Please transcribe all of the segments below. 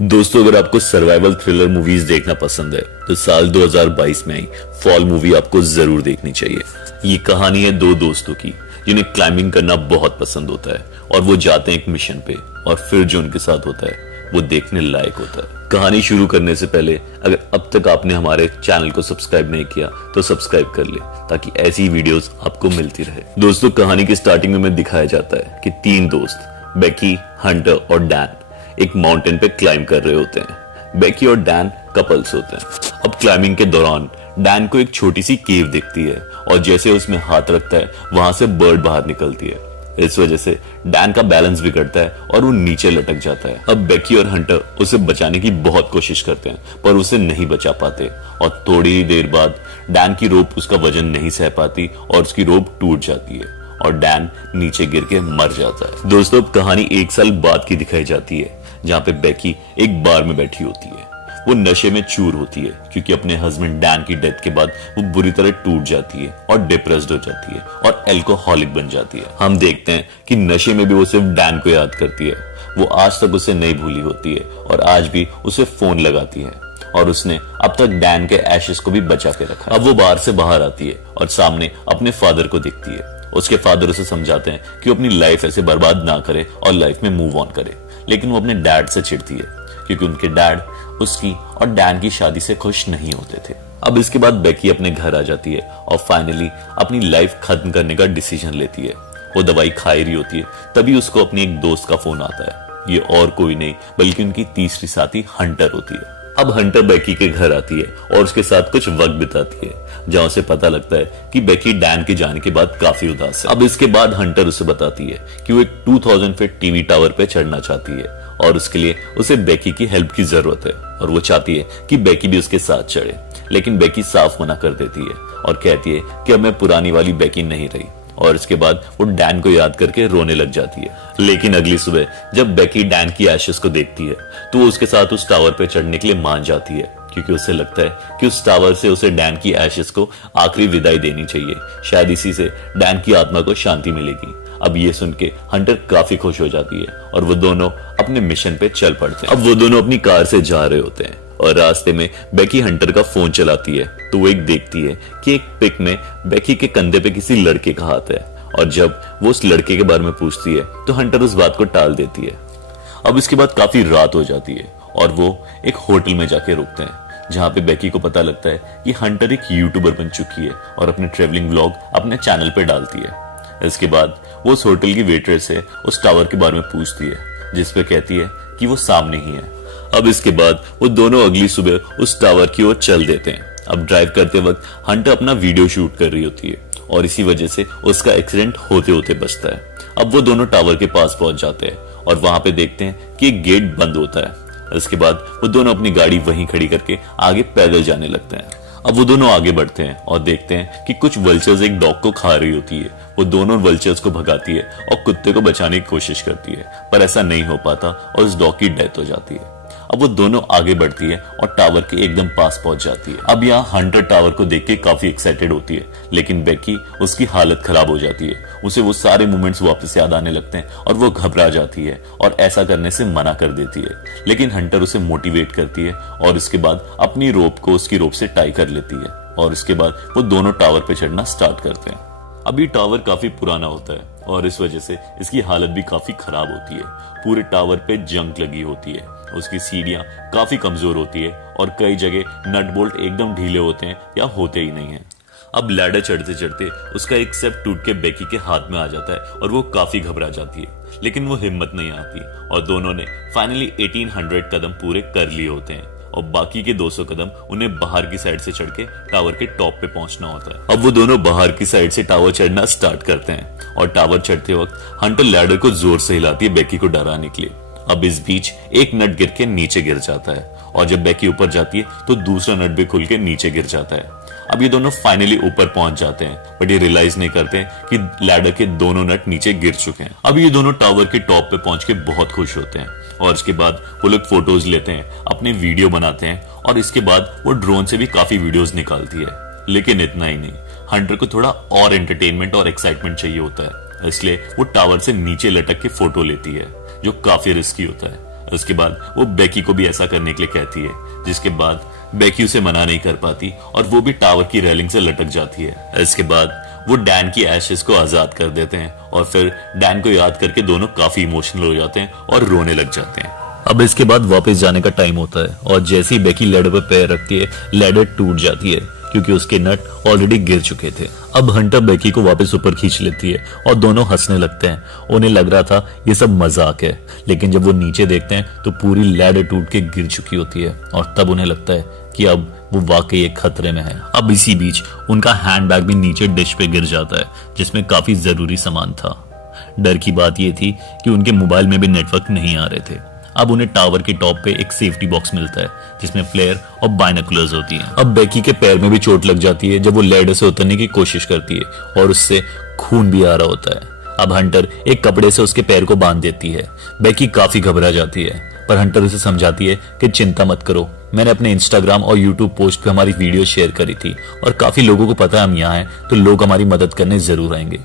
दोस्तों, अगर आपको सर्वाइवल थ्रिलर मूवीज देखना पसंद है तो साल 2022 में आई फॉल मूवी आपको जरूर देखनी चाहिए। ये कहानी है दो दोस्तों की जिन्हें क्लाइंबिंग करना बहुत पसंद होता है और वो जाते हैं एक मिशन पे और फिर जो उनके साथ होता है वो देखने लायक होता है। कहानी शुरू करने से पहले अगर अब तक आपने हमारे चैनल को सब्सक्राइब नहीं किया तो सब्सक्राइब कर ले ताकि ऐसी वीडियोस आपको मिलती रहे। दोस्तों, कहानी की स्टार्टिंग में दिखाया जाता है कि तीन दोस्त बेकी, हंटर और डैन एक माउंटेन पे क्लाइंब कर रहे होते हैं। बेकी और डैन कपल्स होते हैं। अब क्लाइंबिंग के दौरान डैन को एक छोटी सी केव दिखती है और जैसे उसमें हाथ रखता है वहां से बर्ड बाहर निकलती है। इस वजह से डैन का बैलेंस बिगड़ता है और वो नीचे लटक जाता है। अब बेकी और हंटर उसे बचाने की बहुत कोशिश करते हैं पर उसे नहीं बचा पाते और थोड़ी ही देर बाद डैन की रोप उसका वजन नहीं सह पाती और उसकी रोप टूट जाती है और डैन नीचे गिर के मर जाता है। दोस्तों, कहानी एक साल बाद की दिखाई जाती है जहां पे बेकी एक बार में बैठी होती है। वो नशे में चूर होती है क्योंकि अपने हस्बैंड डैन की डेथ के बाद वो बुरी तरह टूट जाती है और डिप्रेस्ड हो जाती है और एल्कोहलिक बन जाती है। हम देखते हैं कि नशे में भी वो सिर्फ डैन को याद करती है। वो आज तक उसे नहीं भूली होती है और आज भी उसे फोन लगाती है और उसने अब तक डैन के एशेस को भी बचा के रखा। अब वो बार से बाहर आती है और सामने अपने फादर को देखती है। उसके फादर उसे समझाते हैं कि वो अपनी लाइफ ऐसे बर्बाद ना करे और लाइफ में मूव ऑन करे, लेकिन वो अपने डैड से चिढ़ती है क्योंकि उनके डैड उसकी और डैन की शादी से खुश नहीं होते थे। अब इसके बाद बेकी अपने घर आ जाती है और फाइनली अपनी लाइफ खत्म करने का डिसीजन लेती है। वो दवाई खा ही रही होती है तभी उसको अपनी एक दोस्त का फोन आता है। ये और कोई नहीं बल्कि उनकी तीसरी साथी हंटर होती है। अब हंटर बेकी के घर आती है और उसके साथ कुछ वक्त बिताती है जहां उसे पता लगता है कि बेकी डैन के जाने के बाद काफी उदास है। अब इसके बाद हंटर उसे बताती है कि वो एक 2000 फीट टीवी टावर पे चढ़ना चाहती है और उसके लिए उसे बेकी की हेल्प की जरूरत है और वो चाहती है कि बेकी भी उसके साथ चढ़े, लेकिन बेकी साफ मना कर देती है और कहती है कि अब मैं पुरानी वाली बेकी नहीं रही। और इसके बाद वो डैन को याद करके रोने लग जाती है। लेकिन अगली सुबह जब बेकी डैन की एशेस को देखती है तो वो उसके साथ उस टावर पे चढ़ने के लिए मान जाती है क्योंकि उसे लगता है कि उस टावर से उसे डैन की एशेस को आखिरी विदाई देनी चाहिए। शायद इसी से डैन की आत्मा को शांति मिलेगी। अब ये सुन के हंटर काफी खुश हो जाती है और वो दोनों अपने मिशन पे चल पड़ते हैं। अब वो दोनों अपनी कार से जा रहे होते हैं और रास्ते में बेकी हंटर का फोन चलाती है तो वो एक देखती है कि एक पिक में बेकी के कंधे पे किसी लड़के का हाथ है और जब वो उस लड़के के बारे में पूछती है तो हंटर उस बात को टाल देती है। अब इसके बाद काफी रात हो जाती है और वो एक होटल में जाके रुकते हैं जहां पे बेकी को पता लगता है कि हंटर एक यूट्यूबर बन चुकी है और अपने ट्रेवलिंग व्लॉग अपने चैनल पे डालती है। इसके बाद वो उस होटल की वेटर से उस टावर के बारे में पूछती है जिसपे कहती है कि वो सामने ही है। अब इसके बाद वो दोनों अगली सुबह उस टावर की ओर चल देते हैं। अब ड्राइव करते वक्त हंटर अपना वीडियो शूट कर रही होती है और इसी वजह से उसका एक्सीडेंट होते होते बचता है। अब वो दोनों टावर के पास पहुंच जाते हैं और वहां पे देखते हैं कि एक गेट बंद होता है। इसके बाद वो दोनों अपनी गाड़ी वहीं खड़ी करके आगे पैदल जाने लगते हैं। अब वो दोनों आगे बढ़ते हैं और देखते हैं कि कुछ वल्चर्स एक डॉग को खा रही होती है। वो दोनों वल्चर्स को भगाती है और कुत्ते को बचाने की कोशिश करती है पर ऐसा नहीं हो पाता और उस डॉग की डेथ हो जाती है। अब वो दोनों आगे बढ़ती है और टावर के एकदम पास पहुंच जाती है। अब यहाँ हंटर टावर को देख के काफी एक्साइटेड होती है, लेकिन बेकी उसकी हालत खराब हो जाती है। उसे वो सारे मोमेंट्स वापस याद आने लगते हैं और वो घबरा जाती है और ऐसा करने से मना कर देती है। लेकिन हंटर उसे मोटिवेट करती है और इसके बाद अपनी रोप को उसकी रोप से टाई कर लेती है और इसके बाद वो दोनों टावर पे चढ़ना स्टार्ट करते हैं। अभी टावर काफी पुराना होता है और इस वजह से इसकी हालत भी काफी खराब होती है। पूरे टावर पे जंग लगी होती है, उसकी सीढ़ियां काफी कमजोर होती है और कई जगह नट बोल्ट एकदम ढीले होते हैं या होते ही नहीं हैं। अब लैडर चढ़ते चढ़ते उसका एक स्टेप टूट के बेकी के हाथ में आ जाता है और वो काफी घबरा जाती है, लेकिन वो हिम्मत नहीं आती और दोनों ने फाइनली 1800 कदम पूरे कर लिए होते हैं और बाकी के 200 कदम उन्हें बाहर की साइड से चढ़ के टावर के टॉप पे पहुंचना होता है। अब वो दोनों बाहर की साइड से टावर चढ़ना स्टार्ट करते हैं और टावर चढ़ते वक्त हंटर लैडर को जोर से हिलाती है बेकी को डराने के लिए। अब इस बीच एक नट गिर के नीचे गिर जाता है और जब बेकी ऊपर जाती है तो दूसरा नट भी खुल के नीचे गिर जाता है। अब ये दोनों फाइनली ऊपर पहुंच जाते हैं बट ये रियलाइज नहीं करते कि लैडर के दोनों नट नीचे गिर चुके हैं। अब ये दोनों टावर के टॉप पे पहुंच के बहुत खुश होते हैं और इसके बाद वो लोग फोटोज लेते हैं, अपने वीडियो बनाते हैं और इसके बाद वो ड्रोन से भी काफी वीडियोस निकालती है। लेकिन इतना ही नहीं, हंटर को थोड़ा और एंटरटेनमेंट और एक्साइटमेंट चाहिए होता है, इसलिए वो टावर से नीचे लटक के फोटो लेती है जो काफी रिस्की होता है। उसके बाद वो बेकी को भी ऐसा करने के लिए कहती है, जिसके बाद बेकी उसे मना नहीं कर पाती और वो भी टावर की रेलिंग से लटक जाती है। इसके बाद वो डैन की एशेस को आजाद कर देते हैं और फिर डैन को याद करके दोनों काफी इमोशनल हो जाते हैं और रोने लग जाते हैं। अब इसके बाद वापस जाने का टाइम होता है और जैसे ही बेकी लैडर पर पैर रखती है, लैडर टूट जाती है क्योंकि उसके नट ऑलरेडी गिर चुके थे। अब हंटर बेकी को वापस ऊपर खींच लेती है और दोनों हंसने लगते हैं। उन्हें लग रहा था ये सब मजाक है, लेकिन जब वो नीचे देखते हैं तो पूरी लैडर टूट के गिर चुकी होती है और तब उन्हें लगता है कि अब वो वाकई एक खतरे में है। अब इसी बीच उनका हैंडबैग भी नीचे डिश पे गिर जाता है, जिसमें काफी जरूरी सामान था। डर की बात यह थी कि उनके मोबाइल में भी नेटवर्क नहीं आ रहे थे। अब उन्हें टावर के टॉप पे एक सेफ्टी बॉक्स मिलता है जिसमें फ्लेयर और बाइनोकुलर्स होती हैं। अब बेकी के पैर में भी चोट लग जाती है जब वो लैडर से उतरने की कोशिश करती है और उससे खून भी आ रहा होता है। अब हंटर एक कपड़े से उसके पैर को बांध देती है। बेकी काफी घबरा जाती है, पर हंटर उसे समझाती है कि चिंता मत करो, मैंने अपने इंस्टाग्राम और यूट्यूब पोस्ट पे हमारी वीडियो शेयर करी थी और काफी लोगों को पता है हम यहाँ हैं, तो लोग हमारी मदद करने जरूर आएंगे।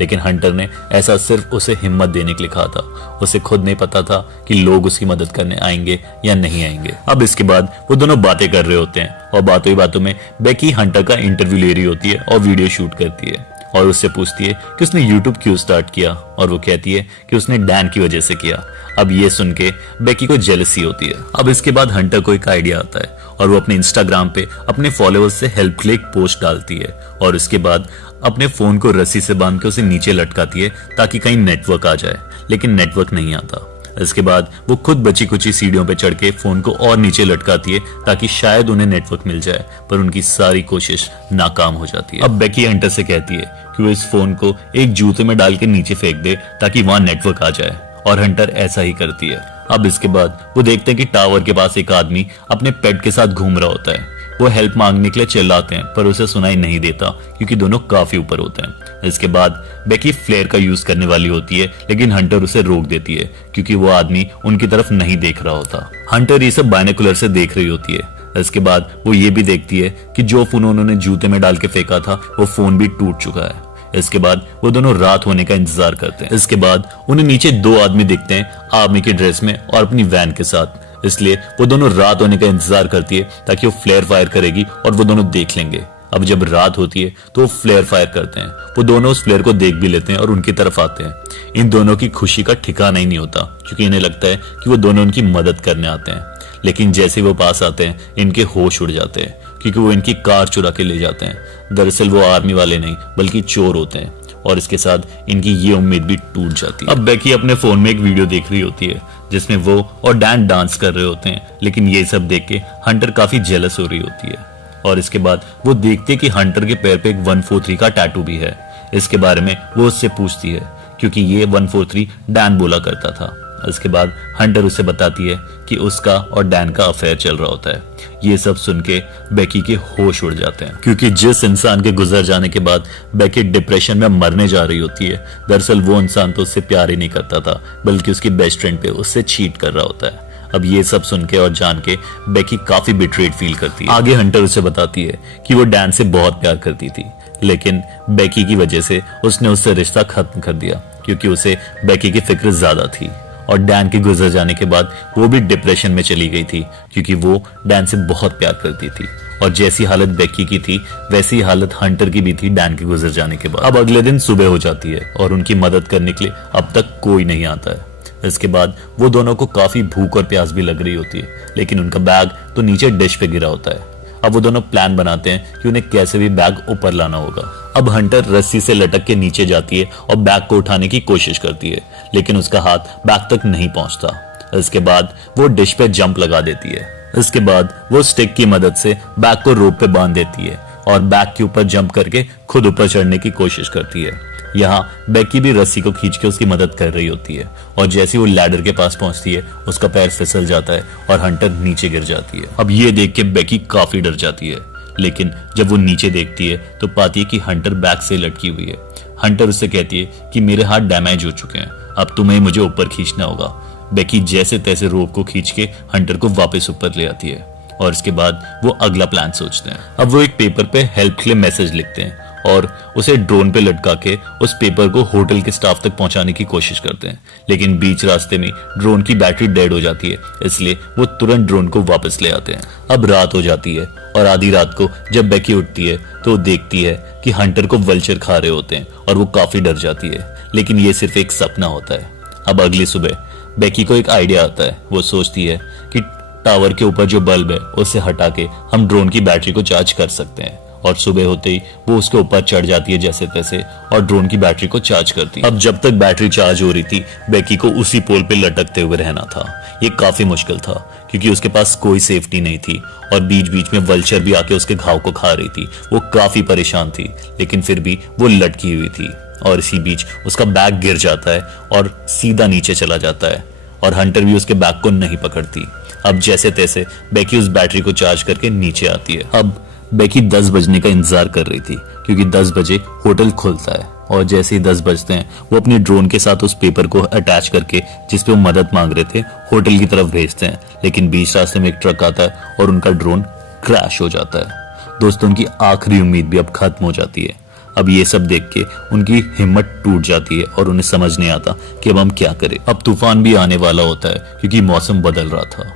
लेकिन हंटर ने ऐसा सिर्फ उसे हिम्मत देने के लिए कहा था, उसे खुद नहीं पता था कि लोग उसकी मदद करने आएंगे या नहीं आएंगे। अब इसके बाद वो दोनों बातें कर रहे होते हैं और बातों ही बातों में बेकी हंटर का इंटरव्यू ले रही होती है और वीडियो शूट करती है और उससे पूछती है कि उसने यूट्यूब क्यों स्टार्ट किया और वो कहती है कि उसने डैन की वजह से किया। अब ये सुन के बेकी को जेलसी होती है। अब इसके बाद हंटर को एक आइडिया आता है और वो अपने इंस्टाग्राम पे अपने फॉलोअर्स से हेल्प के लिए एक पोस्ट डालती है और उसके बाद अपने फोन को रस्सी से बांध के उसे नीचे लटकाती है ताकि कहीं नेटवर्क आ जाए, लेकिन नेटवर्क नहीं आता। इसके बाद वो खुद बची कुची सीढ़ियों पे चढ़ के फोन को और नीचे लटकाती है ताकि शायद उन्हें नेटवर्क मिल जाए, पर उनकी सारी कोशिश नाकाम हो जाती है। अब बेकी हंटर से कहती है कि वो इस फोन को एक जूते में डाल के नीचे फेंक दे ताकि वहां नेटवर्क आ जाए और हंटर ऐसा ही करती है। अब इसके बाद वो देखते हैं कि टावर के पास एक आदमी अपने पेट के साथ घूम रहा होता है। वो हेल्प मांगने के लिए चिल्लाते हैं पर उसे सुनाई नहीं देता क्योंकि दोनों काफी ऊपर होते हैं। इसके बाद बेकी फ्लेयर का यूज करने वाली होती है, लेकिन हंटर उसे रोक देती है क्योंकि वो आदमी उनकी तरफ नहीं देख रहा होता। हंटर ये सब बाइनोकुलर से देख रही होती है। इसके बाद वो ये भी देखती है कि जो फोन उन्होंने जूते में डाल के फेंका था वो फोन भी टूट चुका है। इसके बाद वो दोनों रात होने का इंतजार करते हैं। इसके बाद उन्हें नीचे दो आदमी दिखते हैं आर्मी की ड्रेस में और अपनी वैन के साथ, इसलिए वो दोनों रात होने का इंतजार करती है ताकि वो फ्लेयर फायर करेगी और वो दोनों देख लेंगे। अब जब रात होती है तो वो फ्लेयर फायर करते हैं। वो दोनों उस फ्लेयर को देख भी लेते हैं और उनकी तरफ आते हैं। इन दोनों की खुशी का ठिकाना ही नहीं होता क्योंकि इन्हें लगता है कि वो दोनों उनकी मदद करने आते हैं, लेकिन जैसे वो पास आते हैं इनके होश उड़ जाते हैं क्योंकि वो इनकी कार चुरा के ले जाते हैं। दरअसल वो आर्मी वाले नहीं बल्कि चोर होते हैं और इसके साथ इनकी ये उम्मीद भी टूट जाती है। अब बेकी अपने फोन में एक वीडियो देख रही होती है जिसमें वो और डैन डांस कर रहे होते हैं, लेकिन ये सब देख के हंटर काफी जेलस हो रही होती है और इसके बाद वो देखती है कि हंटर के पैर पे एक 143 का टैटू भी है। इसके बारे में वो उससे पूछती है क्योंकि ये 143 डैन बोला करता था। इसके बाद हंटर उसे बताती है कि उसका और डैन का अफेयर चल रहा होता है। ये सब सुन के बेकी के होश उड़ जाते हैं क्योंकि जिस इंसान के गुजर जाने के बाद बेकी डिप्रेशन में मरने जा रही होती है, दरअसल वो इंसान तो उससे प्यार ही नहीं करता था बल्कि उसकी बेस्ट फ्रेंड पे उससे चीट कर रहा होता है। अब ये सब सुन के और जान के बेकी काफी बिट्रेड फील करती है। आगे हंटर उसे बताती है कि वो डैन से बहुत प्यार करती थी, लेकिन बेकी की वजह से उसने उससे रिश्ता खत्म कर दिया क्योंकि उसे बेकी की फिक्र ज्यादा थी और डैन के गुजर जाने के बाद वो भी डिप्रेशन में चली गई थी क्योंकि वो डैन से बहुत प्यार करती थी और जैसी हालत बेकी की थी वैसी हालत हंटर की भी थी डैन के गुजर जाने के बाद। अब अगले दिन सुबह हो जाती है और उनकी मदद करने के लिए अब तक कोई नहीं आता है। इसके बाद वो दोनों को काफी भूख और प्यास भी लग रही होती है, लेकिन उनका बैग तो नीचे डिश पे गिरा होता है। अब वो दोनों प्लान बनाते हैं कि उन्हें कैसे भी बैग ऊपर लाना होगा। अब हंटर रस्सी से लटक के नीचे जाती है और बैग को उठाने की कोशिश करती है, लेकिन उसका हाथ बैग तक नहीं पहुंचता। इसके बाद वो डिश पे जंप लगा देती है। इसके बाद वो स्टिक की मदद से बैग को रोप पे बांध देती है और बैग के ऊपर जंप करके खुद ऊपर चढ़ने की कोशिश करती है। यहाँ बेकी भी रस्सी को खींच के उसकी मदद कर रही होती है और जैसे वो लैडर के पास पहुंचती है उसका पैर फिसल जाता है और हंटर नीचे गिर जाती है। अब ये देख के बेकी काफी डर जाती है, लेकिन जब वो नीचे देखती है तो पाती है कि हंटर बैग से लटकी हुई है। हंटर उससे कहती है कि मेरे हाथ डैमेज हो चुके हैं, अब तुम्हें मुझे ऊपर खींचना होगा। बेकी जैसे तैसे रोप को खींच के हंटर को वापस ऊपर ले आती है और इसके बाद वो अगला प्लान सोचते हैं। अब वो एक पेपर पे हेल्प के लिए मैसेज लिखते हैं और उसे ड्रोन पे लटका के उस पेपर को होटल के स्टाफ तक पहुंचाने की कोशिश करते हैं। लेकिन बीच रास्ते में ड्रोन की बैटरी डेड हो जाती है, इसलिए वो तुरंत ड्रोन को वापस ले आते हैं। अब रात हो जाती है और आधी रात को जब बेकी उठती है तो वो देखती है कि हंटर को वल्चर खा रहे होते हैं और वो काफी डर जाती है, लेकिन ये सिर्फ एक सपना होता है। अब अगली सुबह बेकी को एक आइडिया आता है। वो सोचती है कि टावर के ऊपर जो बल्ब है उसे हटा के हम ड्रोन की बैटरी को चार्ज कर सकते हैं, और सुबह होते ही वो उसके ऊपर चढ़ जाती है जैसे तैसे और ड्रोन की बैटरी को चार्ज करती है। अब जब तक बैटरी चार्ज हो रही थी बेकी को उसी पोल पे लटकते हुए रहना था। ये काफी मुश्किल था क्योंकि उसके पास कोई सेफ्टी नहीं थी और बीच बीच में वल्चर भी आके उसके घाव को खा रही थी। वो काफी परेशान थी, लेकिन फिर भी वो लटकी हुई थी और इसी बीच उसका बैग गिर जाता है और सीधा नीचे चला जाता है और हंटर भी उसके बैग को नहीं पकड़ती। अब जैसे तैसे बेकी उस बैटरी को चार्ज करके नीचे आती है। अब बेकी 10 बजने का इंतजार कर रही थी क्योंकि 10 बजे होटल खुलता है, और जैसे ही 10 बजते हैं वो अपने ड्रोन के साथ उस पेपर को अटैच करके जिस पे वो मदद मांग रहे थे होटल की तरफ भेजते हैं। लेकिन बीच रास्ते में एक ट्रक आता है और उनका ड्रोन क्रैश हो जाता है। दोस्तों, उनकी आखिरी उम्मीद भी अब खत्म हो जाती है। अब ये सब देख के उनकी हिम्मत टूट जाती है और उन्हें समझ नहीं आता कि अब हम क्या करें। अब तूफान भी आने वाला होता है क्योंकि मौसम बदल रहा था।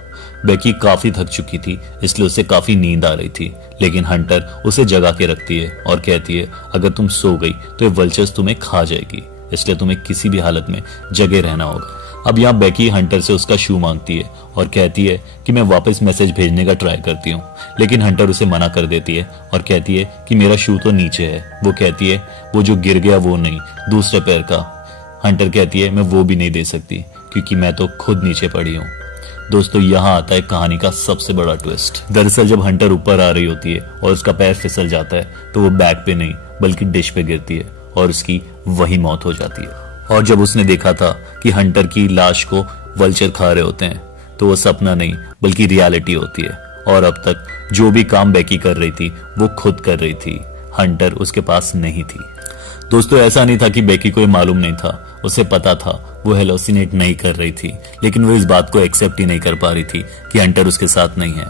बेकी काफी थक चुकी थी, इसलिए उसे काफी नींद आ रही थी, लेकिन हंटर उसे जगा के रखती है और कहती है अगर तुम सो गई तो ये वल्चर्स तुम्हें खा जाएगी, इसलिए तुम्हें किसी भी हालत में जगे रहना होगा। अब यहाँ बेकी हंटर से उसका शू मांगती है और कहती है कि मैं वापस मैसेज भेजने का ट्राई करती हूँ, लेकिन हंटर उसे मना कर देती है और कहती है कि मेरा शू तो नीचे है। वो कहती है वो जो गिर गया वो नहीं, दूसरे पैर का। हंटर कहती है मैं वो भी नहीं दे सकती क्योंकि मैं तो खुद नीचे पड़ी हूँ। दोस्तों, यहाँ आता है कहानी का सबसे बड़ा ट्विस्ट। दरअसल जब हंटर ऊपर आ रही होती है और उसका पैर फिसल जाता है तो वो बैग पे नहीं बल्कि डिश पे गिरती है और उसकी वही मौत हो जाती है। और जब उसने देखा था कि हंटर की लाश को वल्चर खा रहे होते हैं तो वो सपना नहीं बल्कि रियलिटी होती है, और अब तक जो भी काम बेकी कर रही थी वो खुद कर रही थी, हंटर उसके पास नहीं थी। दोस्तों, ऐसा नहीं था कि बेकी को ये मालूम नहीं था, उसे पता था वो हेलोसिनेट नहीं कर रही थी, लेकिन वो इस बात को एक्सेप्ट ही नहीं कर पा रही थी कि हंटर उसके साथ नहीं है।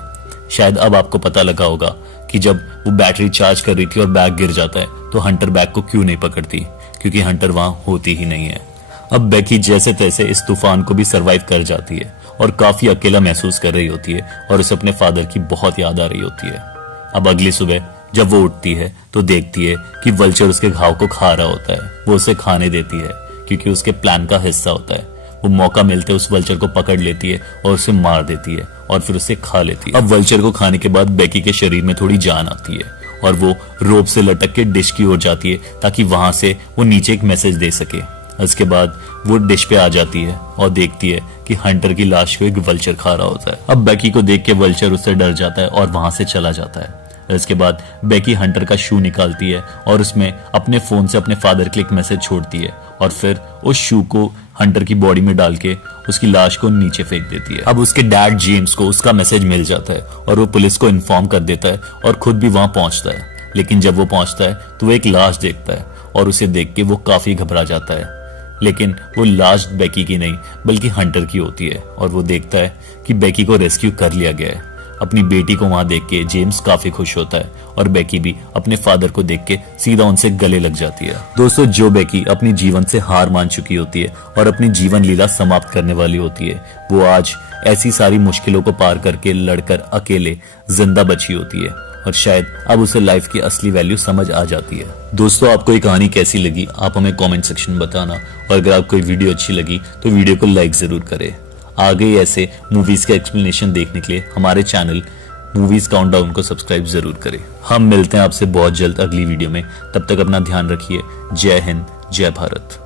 शायद अब आपको पता लगा होगा कि जब वो बैटरी चार्ज कर रही थी और बैग गिर जाता है तो हंटर बैग को क्यों नहीं पकड़ती, क्योंकि हंटर वहां होती ही नहीं है। अब बेकी जैसे तैसे इस तूफान को भी सरवाइव कर जाती है और काफी अकेला महसूस कर रही होती है और उसे अपने फादर की बहुत याद आ रही होती है। अब अगली सुबह जब वो उठती है तो देखती है कि वल्चर उसके घाव को खा रहा होता है। वो उसे खाने देती है क्योंकि उसके प्लान का हिस्सा होता है। वो मौका मिलते उस वल्चर को पकड़ लेती है और उसे मार देती है और फिर उसे खा लेती है। अब वल्चर को खाने के बाद बेकी के शरीर में थोड़ी जान आती है और वो रोप से लटक के डिश की ओर जाती है ताकि वहां से वो नीचे एक मैसेज दे सके। उसके बाद वो डिश पे आ जाती है और देखती है कि हंटर की लाश को एक वल्चर खा रहा होता है। अब बेकी को देख के वल्चर उससे डर जाता है और वहां से चला जाता है। इसके बाद बेकी हंटर का शू निकालती है और उसमें अपने फोन से अपने फादर के लिए एक मैसेज छोड़ती है और फिर उस शू को हंटर की बॉडी में डाल के उसकी लाश को नीचे फेंक देती है। अब उसके डैड जेम्स को उसका मैसेज मिल जाता है और वो पुलिस को इन्फॉर्म कर देता है और खुद भी वहां पहुंचता है। लेकिन जब वो पहुंचता है तो वो एक लाश देखता है और उसे देख के वो काफी घबरा जाता है, लेकिन वो लाश बेकी की नहीं बल्कि हंटर की होती है और वो देखता है कि बेकी को रेस्क्यू कर लिया गया है। अपनी बेटी को वहां देख के जेम्स काफी खुश होता है और बेकी भी अपने फादर को देख के सीधा उनसे गले लग जाती है। दोस्तों, जो बेकी अपनी जीवन से हार मान चुकी होती है और अपनी जीवन लीला समाप्त करने वाली होती है, वो आज ऐसी सारी मुश्किलों को पार करके लड़कर अकेले जिंदा बची होती है और शायद अब उसे लाइफ की असली वैल्यू समझ आ जाती है। दोस्तों, आपको ये कहानी कैसी लगी आप हमें कमेंट सेक्शन में बताना, और अगर आपको ये वीडियो अच्छी लगी तो वीडियो को लाइक जरूर करें। आगे ऐसे मूवीज के एक्सप्लेनेशन देखने के लिए हमारे चैनल मूवीज काउंटडाउन को सब्सक्राइब जरूर करें। हम मिलते हैं आपसे बहुत जल्द अगली वीडियो में, तब तक अपना ध्यान रखिए। जय हिंद, जय भारत।